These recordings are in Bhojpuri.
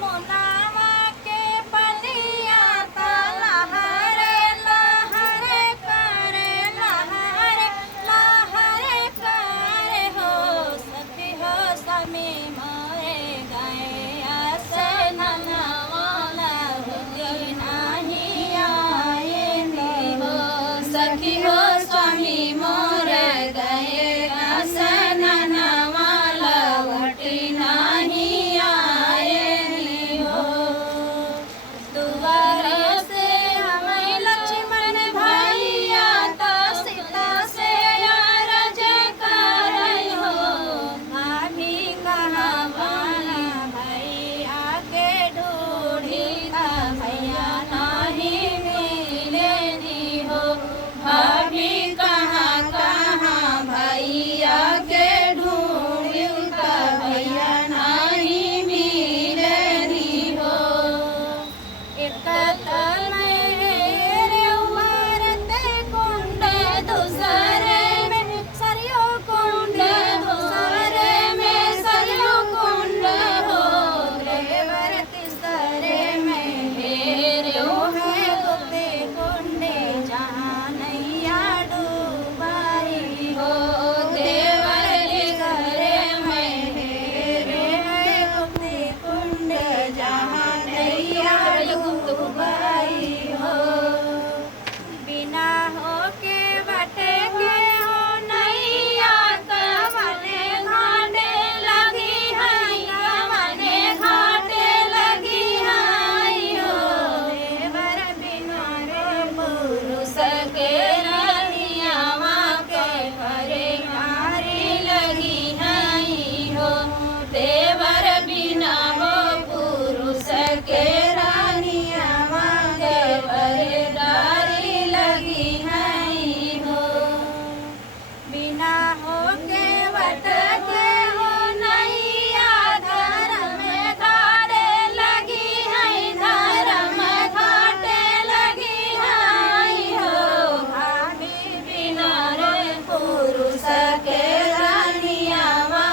मुनावा के पलिया ता लहरे लहरे करे लहरे लहरे करे हो सखी हो स्वामी मोरे गए आसनवा लहुकी नाही आए हो सखी हो स्वामी मोरे गए आसनवा लहुकी नाही आए हो दुआर से हमें लक्ष्मण भैया तो सीता से अरज करई हो भाभी कहाँ वाला भैया के ढूढ़ी ता भैया नहीं मिलेनी हो भाभी कहाँ कहाँ भैया के ढूढ़ी ता भैया नहीं मिलेनी हो एक मेरे उमरते कुंड दूसरे में सरियो कुंड दूसरे में सरियो कुंड हो देवर तीसरे में हेरो है गुप्ते कुंडे जहाँ नैया डूबाई हो देवर तीसरे में हेरे है गुप्ते कुंडे जहाँ नैया डूबाई हो बिना हो के बटे के हो नैया कवने घाटे लगी है कवने घाटे लगी है हो देवर बिना रे पुरुष के रनियावा के घरे मारी लगी है हो देवर बिना वो पुरुष के रानियावा के घरे डारी लगी है हो बिना हो के बट के हो नैया धर्म घाटे लगी है धर्म घाटे लगी है हो भाभी बिना रे पुरुष के रानियावा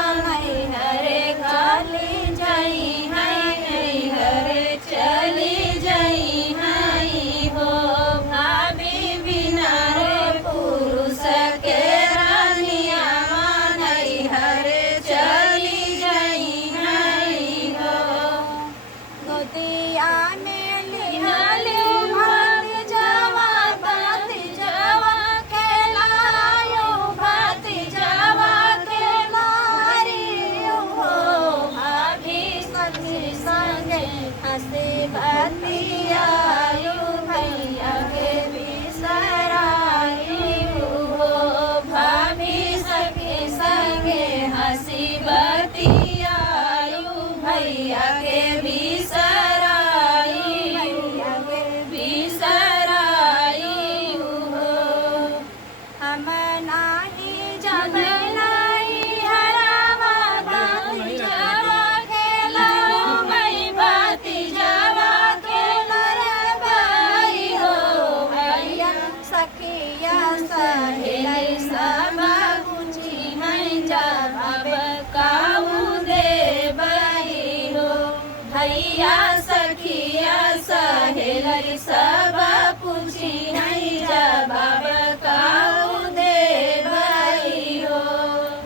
हरे चली जाई है हरे चली जाई है हो भाभी बिना रे पुरुष के रानियावा हरे चली जाई है हो गोतिया में लिहाले भाती जवा खेलायो भाती जवा खेलारी हो भाभी सखी संगे हंसे बतियायो भैया के बिसराई हो भाभी सखी संगे हंसी बतियायो भैया के बिसराई भैया के बिसराई हो हम नाही जब नाही हरावा बाती जवा खेलाओ भाई बाती जवा खेला रे भाई हो भैया सखिया सहेली सब पूछी है जवाब काऊ दे भाई हो भैया सखिया सहेली सब पूछी है जवाब काऊ दे भाई हो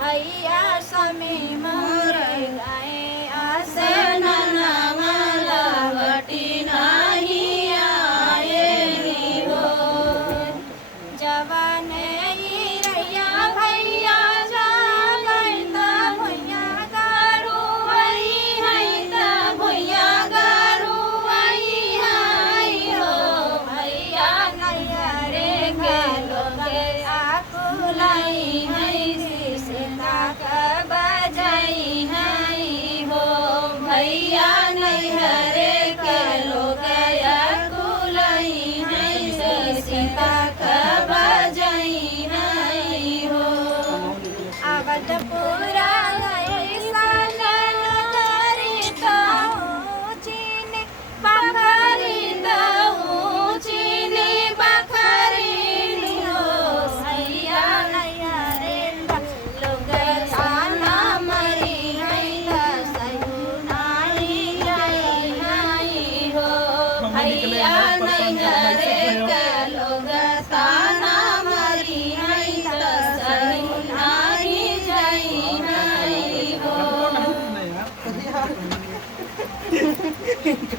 भैया समय मोर गए आसनवा लवटी नहीं आए हो जवान रैया भैया जा गई ता भैया गारू वही है ता भैया गारू वही है हो भैया नैया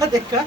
देखा देखा